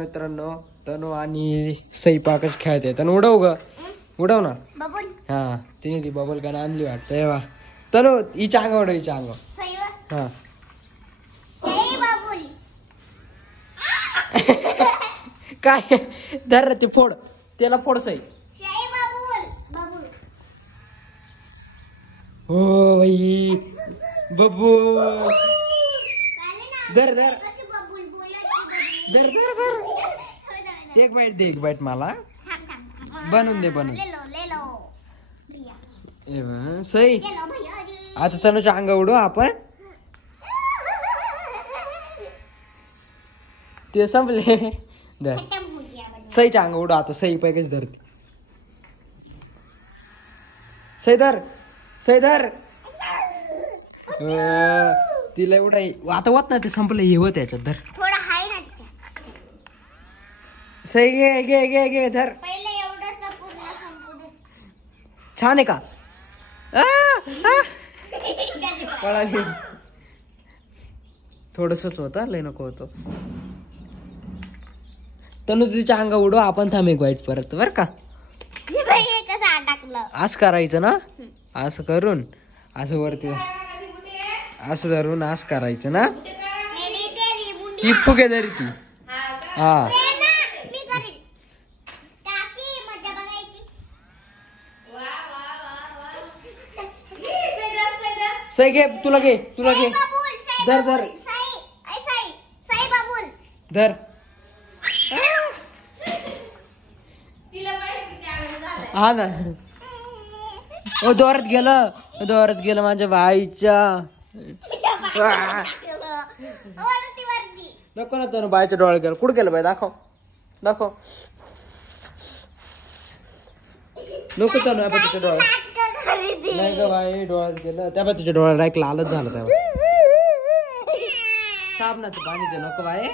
मित्रांनो तनु आणि स्वयंपाकच खेळते. तनु उडव ग, उडव ना. बबूल. हा तिने ती बबल गन आणली वाटतं. तेव्हा तनु हिच्या अंग उडव, हिच्या अंग. हा काय धर ते फोड, त्याला फोड सई. हो भाई बबू धर धर धर धर धर. एक बाईट दे, एक बाईट मला बनवून दे, बनवून सई. आता तनुच्या अंग उडू आपण. ते संपले. धर सईच्या अंग उडू आता. सई पैकीच धरते. सई धर, सई धर. तिला एवढा आता होत ना, ते संपलं. हे होत याच्यात. धर सई. घे घे घे घे धर. छान आहे का? कळाली. थोडसच होता, लय नको होतो. तनु तिच्या अंगा उडव आपण. थांब एक वाईट परत बर का. असं करायचं ना, असं करून असं वरती असं धरून असं करायचं ना. ती फुगे धरी ती. हा सई घे, तुला घे, तुला घे. धर धर धर. हा ना. ओ दोरात गेलं, दोरात गेलं माझ्या बाईच्या. नको ना तनु, बाईच्या डोळ्यात गेलं. कुठं गेलं बाई? दाखव दाखव. नको तनु, आपण तिच्या डोळ्यात नाही ग बाई, डोळ्यात गेलं. त्या तुझ्या डोळ्यात डायरेक्ट लालच झालं. तेव्हा साबणाचं पाणी ते नको बाई.